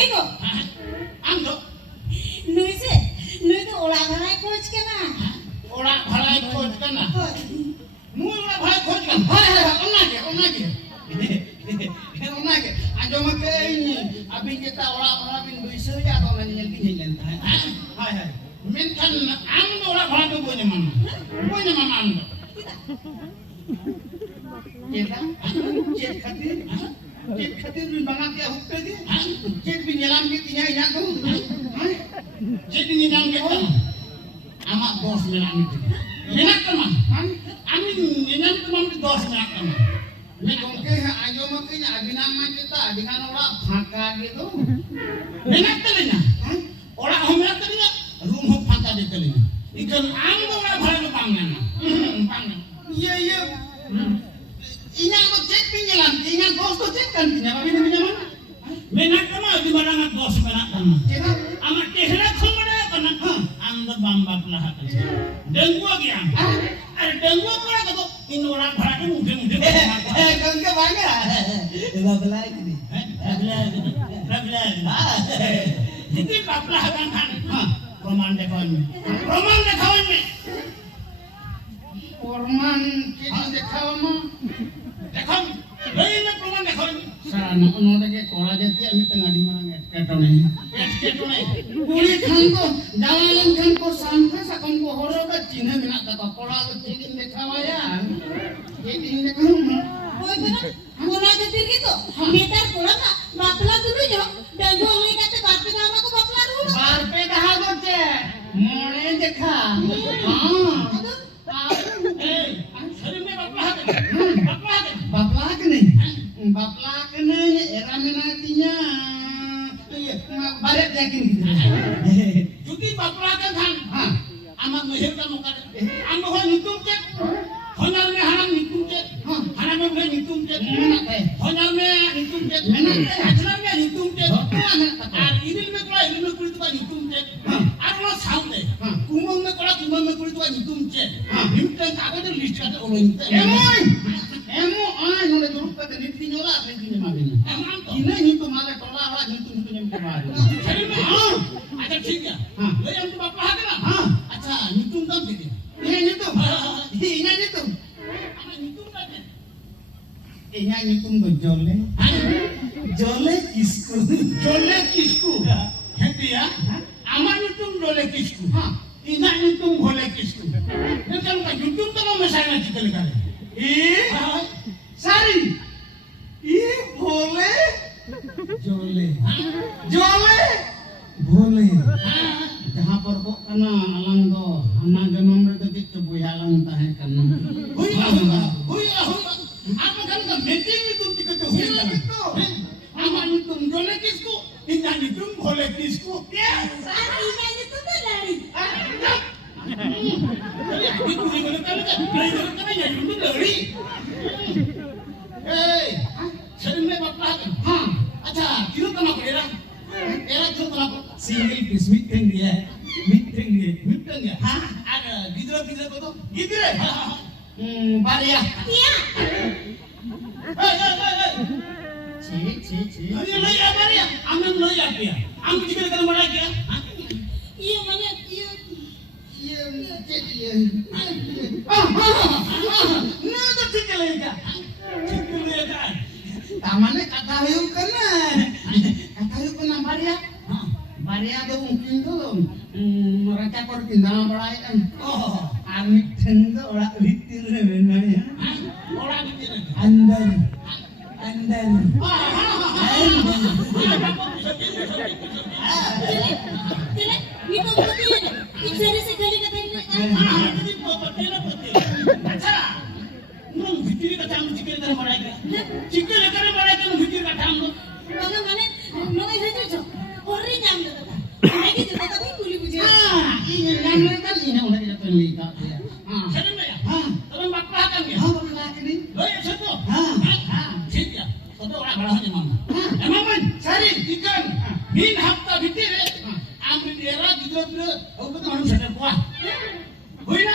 Ego. Ando. Nui tu olah bhalai coach kena. Olah bhalai coach kena. Nui olah bhalai coach kena. Hai, onage. Onage. Anjom ke ini. Abin kita olah bhalai bin bisa ya atau nanya kinyen. Hai. Menkan ando olah bhalai tu punya mama. Punya mama ando. Cek khatir bin bangat ya hukte di. Cek bin nyelam ke tinya ina tu. Cek bin nyelam ke tu. Amak bos nyelam itu. Menak teman. Amin nyelam itu mami dos menak teman. Ini kongke ayo makanya abinama kita dengan orang phaka gitu. Menak telinya. Orang menak telinya. Rumah phaka di telinya. Ikan ando orang bhalai pangan. Pangan. Iya. Inyang tu cek pinjaman, inyang bos tu cek kan pinjaman ini pinjaman. Menak kama di barangat bos menak kama. Cina, amat kehrak khamana kena. Anda bambak lah kan. Dengua kiam. Dengua kena tu inora bharatu mungkin. Kongke bangga. Babla ini. Babla. Jadi babla kan. Roman dekawan. Orman kita dekawan. Dekam, lainnya perumahan dekam. Sana, ono lagi kola jadi kami tengah di mana ketone. Kuli kanto, jalan kanto sampai sakam ko horoga cina mina kata kola ko cikin dekawayan. Cikin dekam. Oi benar, kola jadi gitu. Meter kola tak, bapla dulu yo. Dan dua lagi kata barpe nama ko bapla dulu. Barpe dah agak cek. Mone dekha. Bapak kena era menatinya baret yakin gitu. Jadi bapak kan amat melahirkan muka. Anda kan hitung cek, honarnya haram hitung cek, haramnya bukan hitung cek. Honarnya hitung cek, haramnya hitung cek. Ini lebih kulit itu kan hitung cek. Arlo saute, kumang kulit itu kan hitung cek. Hitung tak ada list kata orang itu. Emo nolai turut kata niti nyola niti nyamabini. Kina nyitu malah tola nyitu nyamabini. Jadi ada tiga. Lo yang tu bapak ada lah. Acha nyitu kan jadi. Iya nyitu. Iya nyitu. Apa nyitu kan? Iya nyitu bejole. Jole kisku. Hati ya. Ama nyitu jole kisku. Ina nyitu jole kisku. Nanti kan nyitu kalau misalnya kita lihat. Sari, boleh, jole, boleh. Jahar perkok kena alang do, anak jamam berdetik cebuy alang tahe kena. Huya. Apa kan meeting itu tiga tu huya itu. Ama itu jole kisku, ina itu boleh kisku. Ya, sari ina itu tu lari. Itu dengan kalau ya itu dari. Sering bapak kan? Acha, kira kena kira. Era kira kena single piece meeting dia. Ada gidra tu. Gidra. Baria. Iya. Cik. Ini lagi apa dia? Aman lagi apa dia? Aman juga kalau mana dia? Iya mana iya. Nah, tu cikgu tamannya kata hayuk kena baria tu mungkin tu mereka pertindahan beraikan. Amit tentu orang vitir benarnya. Orang vitir. Andar. Itu betul. Isari sekali kata ini. Jadi putih. Baca. Nung vitir kata kamu cikgu dari mereka. Cikgu dari mereka nung vitir kata kamu. Mana nung itu tu. Orang jam tu. Lagi tu tapi boleh bujuk. Ini yang mereka ini orang itu lihat. Sedang ya. Kalau bapak kan ya. Bapak ini. Loh satu. Cikgu. Satu orang berapa mama. Mama, cari ikan. Min hafta vitir. Ambil daerah juga aku tu manusia terkuat. Hoina,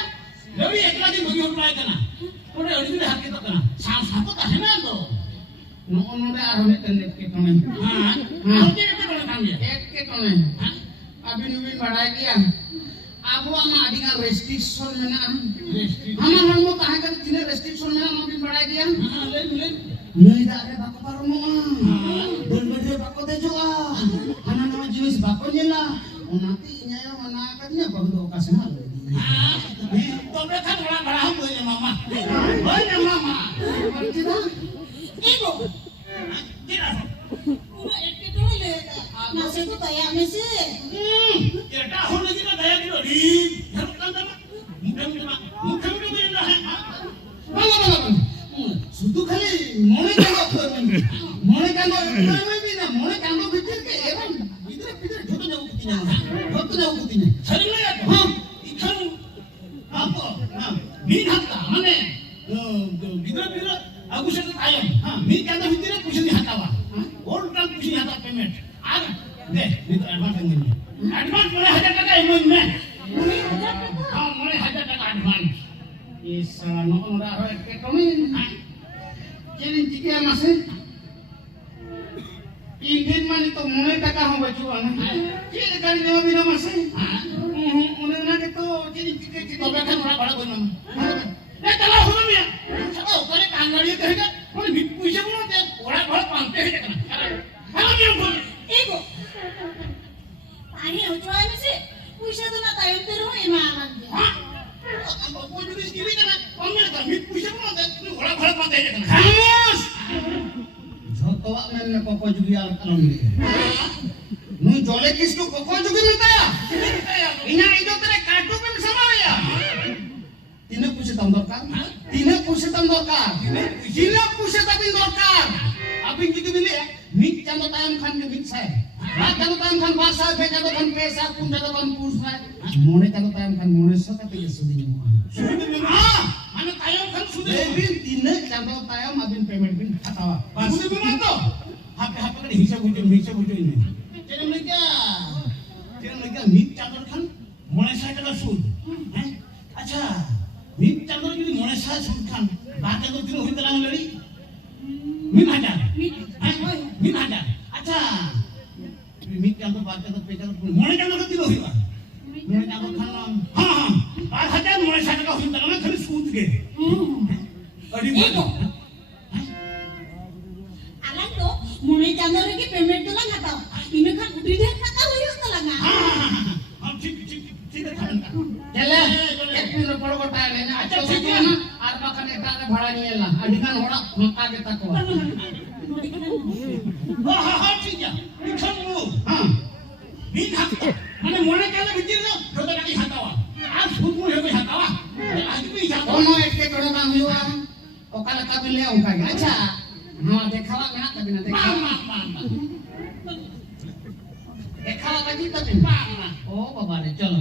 lebih eklah di bagian mulai kena. Kau dah ini dah kita kena. Sama tak senang tu. Nono dah aromit tendek kita ni. Kalau dia itu kalau Etketone. Abin badai dia. Abu ama adinga restriction mena. Hama hanmo tahe kan tine restriction mena abin badai dia. Nui da ada bako parmo. Dol bedre bako tejoa. Hana nama jenis bako nyela. Onati nyaya mana katnya bahu okasnya. Tobe kan orang barang boleh mama. Boleh mama. Kita Ego. kita Udah ekke tuh le. Nasi tuh kayak mesi. kita tahun lagi kita daya gitu di. Kan sama. Muka lah. Mana. Sudah kali mone kando mone kando bikin ke evan. Bitir jodoh jauh kutinya. Sering lihat. Ikan apa? Min hatta mana? Bidra aku sedang ayam. Min kando bitir pusing hatawa. Orang pusing hata payment. Ada deh itu advance ini. Advance mulai 1,000 taka ini. Mulai 1,000 taka advance. Isa noon ora ro ekonomi. Jadi tiga masih. Ingin man itu mulai taka ho bajuan. Jadi kali ni bina masih. Una itu jadi tiga bahkan ora bala gon. Kalau hukum ya. Oh, kare kangari itu kan. Mana puisa pun ada. Ora bala pante he kan. Kalau dia pun Ego. Tanya ucap mesi. Puisa tuh nak tayang terus emalan. Aku jadi segini kan. Pamer kan puisa pun ada. Ora bala pante he kan. Hamus. Joto wak men poko juga alam ni. Nu jole kisko poko juga minta ya. Inya itu tere kartu pun sama ya. Tina pusetan dorkar. Tina pusetan dorkar. Abing gitu bili ya. Mik jangan tayam kan ke mik saya. Rat jangan tayam kan bahasa, be jangan kan pesa, pun jangan kan pusra. Mone jangan tayam kan mone so tapi ya sudi ni. Mana tayam kan sudi. Abin tina jangan tayam abin payment bin hatawa. Sudi memang tu. Hap kan hisab hujung ini. Jadi mereka mik jangan kan mone saya jangan sud. Acha. Mik jangan jadi mone saya sud kan. Baca tu tino hujan lang lari. Min hajar. Acha. Mik jangan baca tu pejar pun. Mone jangan kan tino hiwa. Mone jangan kan. Baca hajar mone saya jangan hujan lang kan sud ke. Ego. Alam tuh mulai jangan lagi payment tuh lah nggak tahu. Ini kan udah dia kata huyus tuh lah nggak. ठीक है चले एक दिन पड़ो को tyre लेना अच्छा ठीक है ना आर पाकन एकटा के भाड़ा नहीं एला अधिकान होड़ा मक्का के तको हां ठीक है इखन मु हां बिन हत्ता माने मोने केला बितिर जो जोता काटी हतावा आज खुद मु हेबे हतावा आज भी जातो कोनो एक के कोनो काम हुआ ओकाला का बिले ओका के अच्छा हां देखावा ना तभी ना देखावा देखावा बाजी तभी ओ बाबा रे चलो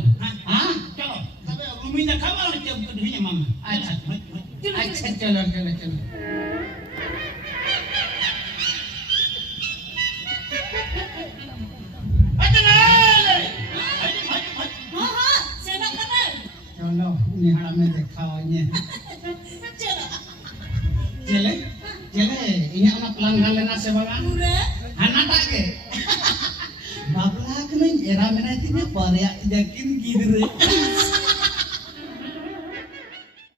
हां चलो तबे रूमी ना खावा और जब ढिया मामा अच्छा चलो चलो निहाड़ा में देखावा ने चले इन्हें अपना प्लान कर लेना से बाबा हानाटा के बाबला के नहीं एरा में नहीं थी ने पर या जकिन गिदरे